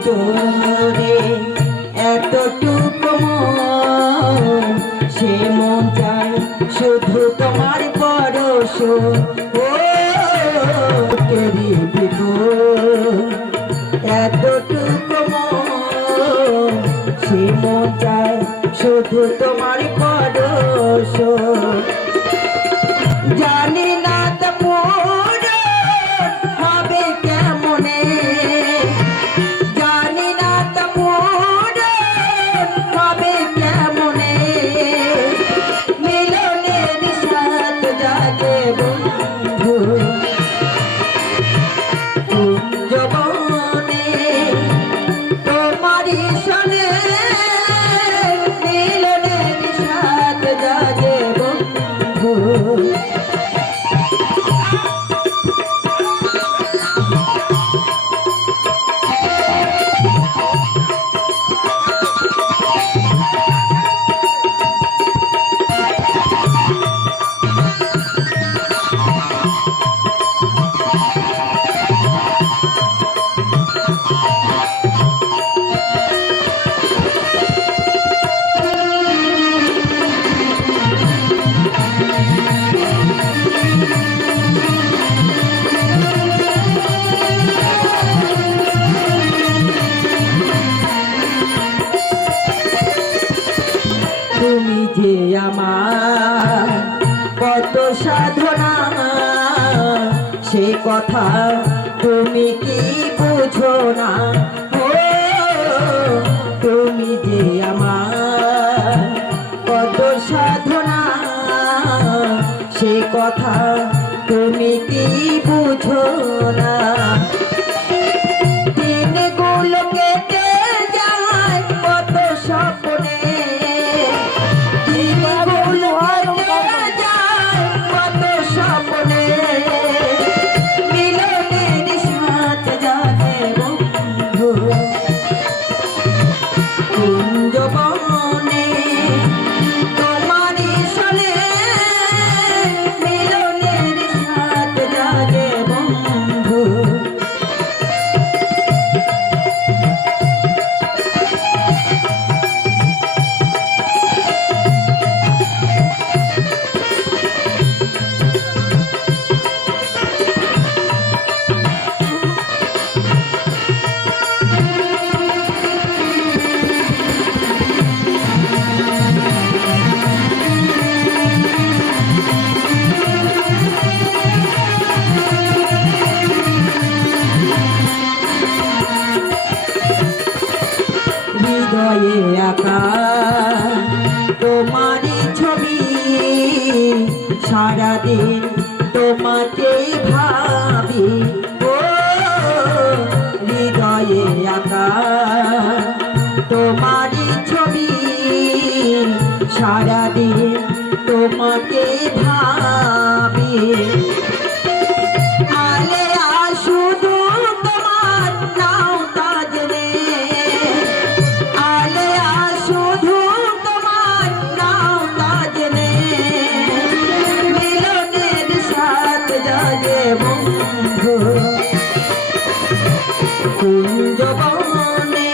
ভিতরে এতটুকু মন, সে মন চায় শুধু তোমার পরশ। ও বুকেরই ভিতর এতটুকু মন, সে মন চায় শুধু তোমার পরশ। জানি না তো পূরণ হবে কেমনে, জানি না তো পূরণ হবে কেমনে, মিলনের সাথ জাগে বন্ধু কুঞ্জবনে তোমারই সনে, মিলনের সাথ জাগে বন্ধু। তুমি যে আমার কত সাধনা, সে কথা তুমি কি বুঝো না। ও তুমি যে আমার কত সাধনা, সে কথা তুমি কি বুঝো না। দিনগুলো কেটে যায় কত স্বপ্নে, কুঞ্জবনে তোমারই সনে, মিলনের সাথ জাগে বন্ধু। হৃদয়ে আঁকা তোমারই ছবি, সারাদিন তোমাকে ভাবি। ও হৃদয়ে আঁকা তোমারই ছবি, সারাদিন তোমাকে ভাবি। আলে শুধু তোমার নাও তাজরে, শুধু তোমার নাও তাজনে, মিলনের সাথ জাগে বন্ধু কুঞ্জবনে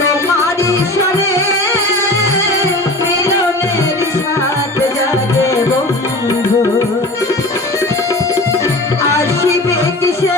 তোমারই সনে, মিলনের সাথ জাগে বন্ধু। আসিবে কিসে